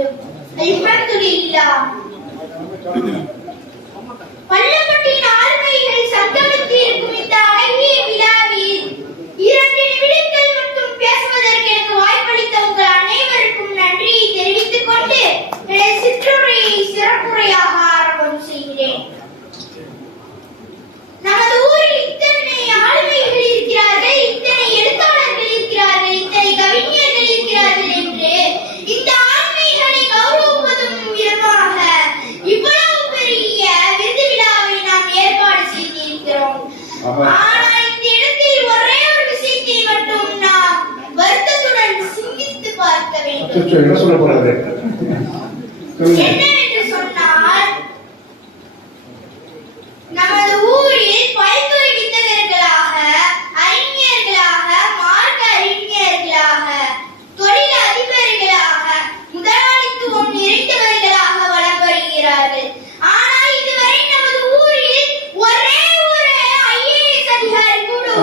الحمد لله ஆனா இந்த இடத்தில் என்ன சொல்ல போறாரு?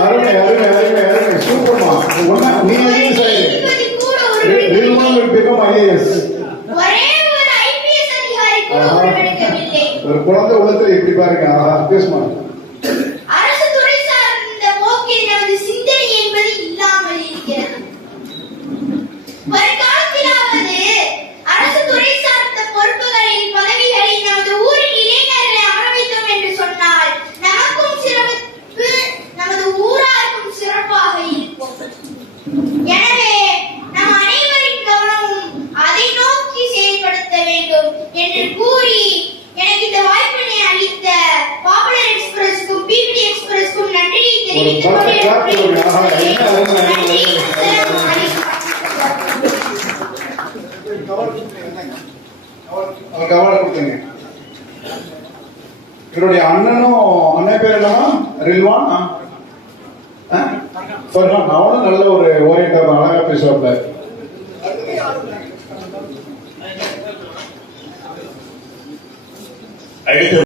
அருமை அருமை அருமை அருமை. சூப்பர்மா ஒன்னா நீ எதையும் செய்யு? நிர்மலம் பிகம் ஐஏஎஸ் ஒரு குழந்தை உலகத்துல எப்படி பாருங்க? பேசுமா? ஒரு அண்ணனும் அண்ணன் பேர் என்னன்னா ரில்வான் ஃபர்ஹான் அவனும் நல்ல ஒரு ஓரியண்டர் அழகா பேசுவாப்ல அடுத்து